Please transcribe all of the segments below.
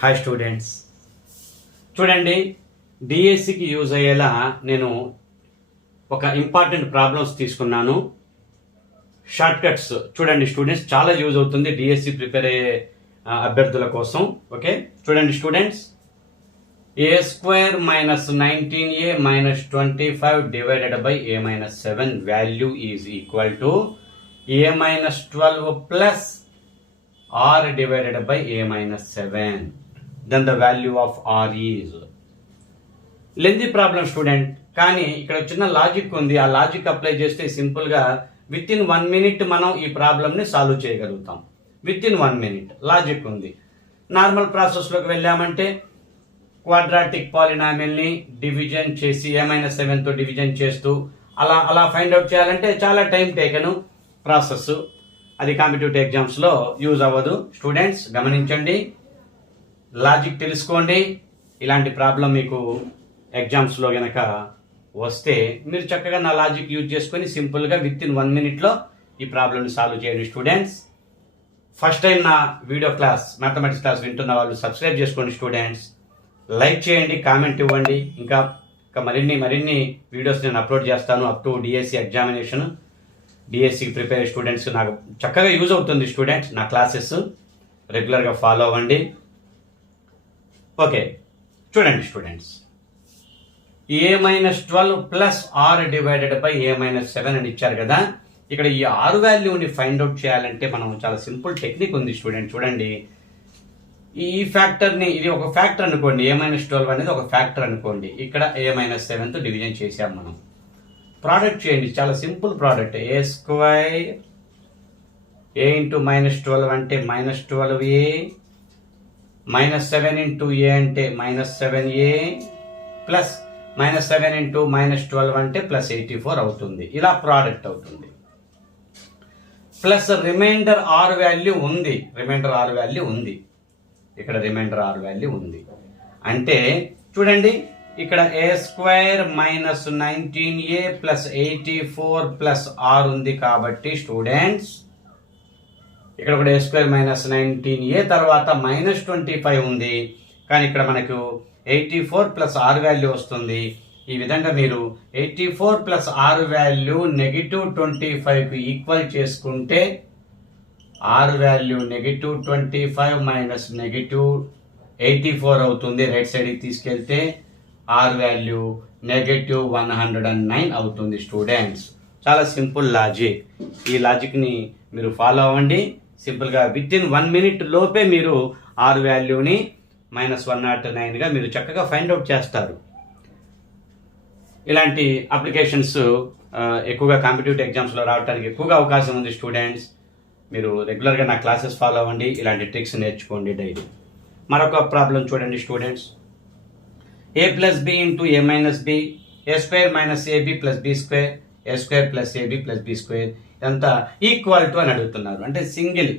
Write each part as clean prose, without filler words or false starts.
Hi students, చూడండి డిఎస్సికి use అయ్యేలా నేను ఒక ఇంపార్టెంట్ ప్రాబ్లమ్స్ తీసుకున్నాను. షార్ట్ కట్స్ చూడండి స్టూడెంట్స్, చాలా యూజ్ అవుతుంది డిఎస్సి ప్రిపేర్ అయ్యే అభ్యర్థుల కోసం. ఓకే, చూడండి students, A square minus 19a minus 25 divided by a minus 7 value is equal to a minus 12 plus r divided by a minus 7. Then the value of r is. Lengthy problem student, కానీ ఇక్కడ చిన్న logic ఉంది. ఆ logic apply చేస్తే సింపుల్గా with in 1 minute మనం ఈ ప్రాబ్లమ్ని సాల్వ్ చేయగలుగుతాం. విత్ ఇన్ 1 minute లాజిక్ ఉంది. నార్మల్ ప్రాసెస్లోకి వెళ్ళామంటే క్వాడ్రాటిక్ పాలినామిల్ని డివిజన్ చేసి a minus 7తో డివిజన్ చేస్తూ అలా ఫైండ్ అవుట్ చేయాలంటే చాలా టైం టేకను ప్రాసెస్. అది కాంపిటేటివ్ ఎగ్జామ్స్లో యూజ్ అవ్వదు. స్టూడెంట్స్ గమనించండి, లాజిక్ తెలుసుకోండి. ఇలాంటి ప్రాబ్లం మీకు ఎగ్జామ్స్లో కనుక వస్తే మీరు చక్కగా నా లాజిక్ యూజ్ చేసుకొని సింపుల్గా విత్ ఇన్ 1 minute ఈ ప్రాబ్లమ్ని సాల్వ్ చేయండి. స్టూడెంట్స్, ఫస్ట్ టైం నా వీడియో క్లాస్ మ్యాథమెటిక్స్ క్లాస్ వింటున్న వాళ్ళు సబ్స్క్రైబ్ చేసుకోండి. స్టూడెంట్స్ లైక్ చేయండి, కామెంట్ ఇవ్వండి. ఇంకా మరిన్ని వీడియోస్ నేను అప్లోడ్ చేస్తాను అప్ టు డిఎస్సి ఎగ్జామినేషన్. డిఎస్సికి ప్రిపేర్ అయ్యే స్టూడెంట్స్ నాకు చక్కగా యూజ్ అవుతుంది. స్టూడెంట్స్ నా క్లాసెస్ రెగ్యులర్గా ఫాలో అవ్వండి. ఓకే, చూడండి students, a minus 12 plus r divided by a minus 7 అని ఇచ్చారు కదా. ఇక్కడ ఈ r వాల్యూని ఫైండ్ అవుట్ చేయాలంటే మనం చాలా సింపుల్ టెక్నిక్ ఉంది స్టూడెంట్. చూడండి, ఈ ఫ్యాక్టర్ని, ఇది ఒక ఫ్యాక్టర్ అనుకోండి, a మైనస్ 12 అనేది ఒక ఫ్యాక్టర్ అనుకోండి. ఇక్కడ a మైనస్ 7తో డివిజన్ చేసాం మనం. ప్రోడక్ట్ చేయండి, చాలా సింపుల్ ప్రోడక్ట్. ఏ స్క్వైర్ ఏ ఇంటూ మైనస్ 12 అంటే మైనస్ 12a, మైనస్ 7 ఇంటూ ఏ అంటే minus 7a, plus minus 7 into minus 12 అంటే ప్లస్ 84 అవుతుంది. ఇలా ప్రోడక్ట్ అవుతుంది. ప్లస్ రిమైండర్ ఆర్ వాల్యూ ఉంది. ఇక్కడ రిమైండర్ ఆర్ వాల్యూ ఉంది అంటే చూడండి, ఇక్కడ a square minus 19a plus 84 plus r ఉంది కాబట్టి స్టూడెంట్స్ ఇక్కడ కూడా ఏ స్క్వేర్ మైనస్ 19a తర్వాత మైనస్ 25 ఉంది, కానీ ఇక్కడ మనకు 84 ప్లస్ ఆర్ వాల్యూ వస్తుంది. ఈ విధంగా మీరు 84 ప్లస్ ఆర్ వాల్యూ నెగిటివ్ 25కి ఈక్వల్ చేసుకుంటే r value negative 25 minus negative 84 అవుతుంది. రైట్ సైడ్కి తీసుకెళ్తే ఆర్ వాల్యూ నెగటివ్ 109 అవుతుంది. స్టూడెంట్స్ చాలా సింపుల్ లాజిక్. ఈ లాజిక్ని మీరు ఫాలో అవ్వండి. సింపుల్గా విత్ ఇన్ 1 minute లోపే మీరు ఆర్ వాల్యూని మైనస్ 109గా మీరు చక్కగా ఫైండ్ అవుట్ చేస్తారు. ఇలాంటి అప్లికేషన్స్ ఎక్కువగా కాంపిటేటివ్ ఎగ్జామ్స్లో రావడానికి ఎక్కువగా అవకాశం ఉంది. స్టూడెంట్స్ మీరు రెగ్యులర్గా నా క్లాసెస్ ఫాలో అవ్వండి, ఇలాంటి ట్రిక్స్ నేర్చుకోండి డైలీ. మరొక ప్రాబ్లం చూడండి students, a plus b into a minus b, a square minus ab plus b square, a square plus ab plus b square ఇదంతా ఈక్వల్ టు అని అడుగుతున్నారు. అంటే సింగిల్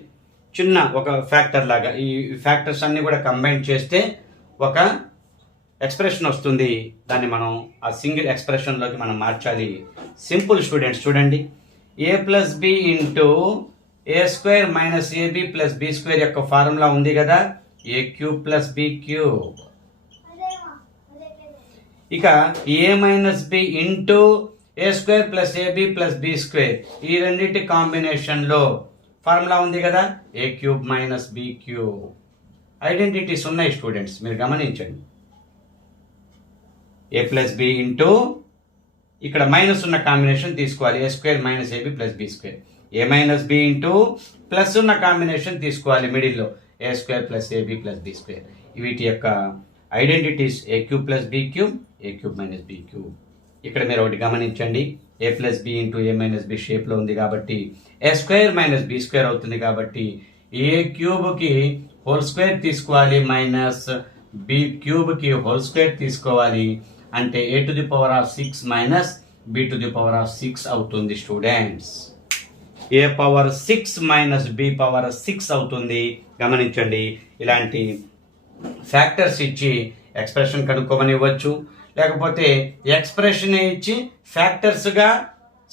చిన్న ఒక ఫ్యాక్టర్ లాగా ఈ ఫ్యాక్టర్స్ అన్ని కూడా కంబైన్ చేస్తే ఒక ఎక్స్ప్రెషన్ వస్తుంది. దాన్ని మనం ఆ సింగిల్ ఎక్స్ప్రెషన్లోకి మనం మార్చాలి. సింపుల్ స్టూడెంట్స్, చూడండి, a plus b into a square minus ab plus b square యొక్క ఫార్ములా ఉంది కదా, a cube plus b cube. ఇక a minus b into a square plus ab plus b square, ఈ రెండింటి కాంబినేషన్లో ఫార్ములా ఉంది కదా, a cube minus b cube. Identities ఉన్నాయి స్టూడెంట్స్, మీరు గమనించండి. ఏ ప్లస్ బి ఇంటూ ఇక్కడ మైనస్ ఉన్న కాంబినేషన్ తీసుకోవాలి, a square minus ab plus b square. A minus b into plus ఉన్న కాంబినేషన్ తీసుకోవాలి మిడిల్లో, a square plus ab plus b square. వీటి యొక్క identities a cube plus b cube, a cube minus b cube. ఇక్కడ మీరు ఒకటి గమనించండి, a plus b into a minus b షేప్లో ఉంది కాబట్టి a square minus b square అవుతుంది. కాబట్టి ఏ క్యూబ్కి హోల్ స్క్వేర్ తీసుకోవాలి, మైనస్ బి క్యూబ్కి హోల్ స్క్వేర్ తీసుకోవాలి. అంటే a to the power of 6 minus b to the power of 6 అవుతుంది. స్టూడెంట్స్ ఏ పవర్ 6 మైనస్ బి పవర్ 6 అవుతుంది. గమనించండి, ఇలాంటి ఫ్యాక్టర్స్ ఇచ్చి ఎక్స్ప్రెషన్ కనుక్కోమని ఇవ్వచ్చు, లేకపోతే ఎక్స్ప్రెషన్ ఇచ్చి ఫ్యాక్టర్స్గా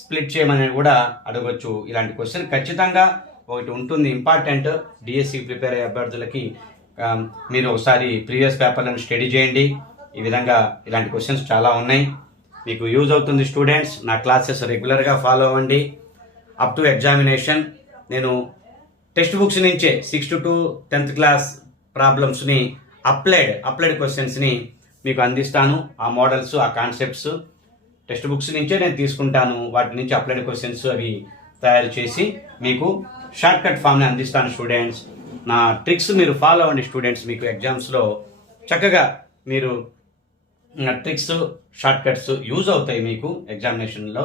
స్ప్లిట్ చేయమని కూడా అడగవచ్చు. ఇలాంటి క్వశ్చన్ ఖచ్చితంగా ఒకటి ఉంటుంది ఇంపార్టెంట్ డిఎస్సి ప్రిపేర్ అయ్యే అభ్యర్థులకి. మీరు ఒకసారి ప్రీవియస్ పేపర్లను స్టడీ చేయండి. ఈ విధంగా ఇలాంటి క్వశ్చన్స్ చాలా ఉన్నాయి, మీకు యూజ్ అవుతుంది స్టూడెంట్స్. నా క్లాసెస్ రెగ్యులర్గా ఫాలో అవ్వండి. అప్ టు ఎగ్జామినేషన్ నేను టెక్స్ట్ బుక్స్ నుంచే 6th to 10th క్లాస్ ప్రాబ్లమ్స్ని అప్లైడ్ క్వశ్చన్స్ని మీకు అందిస్తాను. ఆ మోడల్స్, ఆ కాన్సెప్ట్స్ టెక్స్ట్ బుక్స్ నుంచే నేను తీసుకుంటాను. వాటి నుంచి అప్లైడ్ క్వశ్చన్స్ అవి తయారు చేసి మీకు షార్ట్ కట్ ఫామ్ని అందిస్తాను స్టూడెంట్స్. నా ట్రిక్స్ మీరు ఫాలో అవ్వండి స్టూడెంట్స్. మీకు ఎగ్జామ్స్లో చక్కగా మీరు ట్రిక్స్, షార్ట్ కట్స్ యూజ్ అవుతాయి మీకు ఎగ్జామినేషన్లో,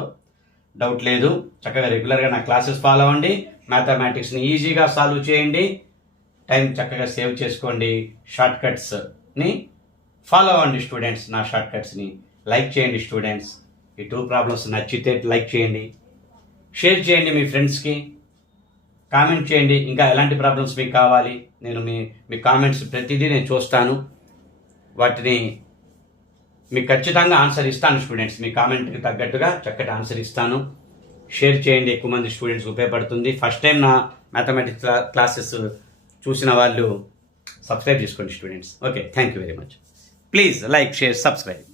డౌట్ లేదు. చక్కగా రెగ్యులర్గా నా క్లాసెస్ ఫాలో అవ్వండి. మ్యాథమెటిక్స్ని ఈజీగా సాల్వ్ చేయండి. టైం చక్కగా సేవ్ చేసుకోండి. షార్ట్ కట్స్ని ఫాలో అవ్వండి స్టూడెంట్స్. నా షార్ట్ కట్స్ని లైక్ చేయండి స్టూడెంట్స్. ఈ 2 ప్రాబ్లమ్స్ నచ్చితే లైక్ చేయండి, షేర్ చేయండి మీ ఫ్రెండ్స్కి, కామెంట్ చేయండి. ఇంకా ఎలాంటి ప్రాబ్లమ్స్ మీకు కావాలి, నేను మీ కామెంట్స్ ప్రతిదీ నేను చూస్తాను. వాటిని మీకు ఖచ్చితంగా ఆన్సర్ ఇస్తాను స్టూడెంట్స్. మీ కామెంట్కి తగ్గట్టుగా చక్కటి ఆన్సర్ ఇస్తాను. షేర్ చేయండి, ఎక్కువ మంది స్టూడెంట్స్ ఉపయోగపడుతుంది. ఫస్ట్ టైం నా మ్యాథమెటిక్స్ క్లాసెస్ చూసిన వాళ్ళు సబ్స్క్రైబ్ చేసుకోండి students. Okay, thank you very much. Please like, share, subscribe.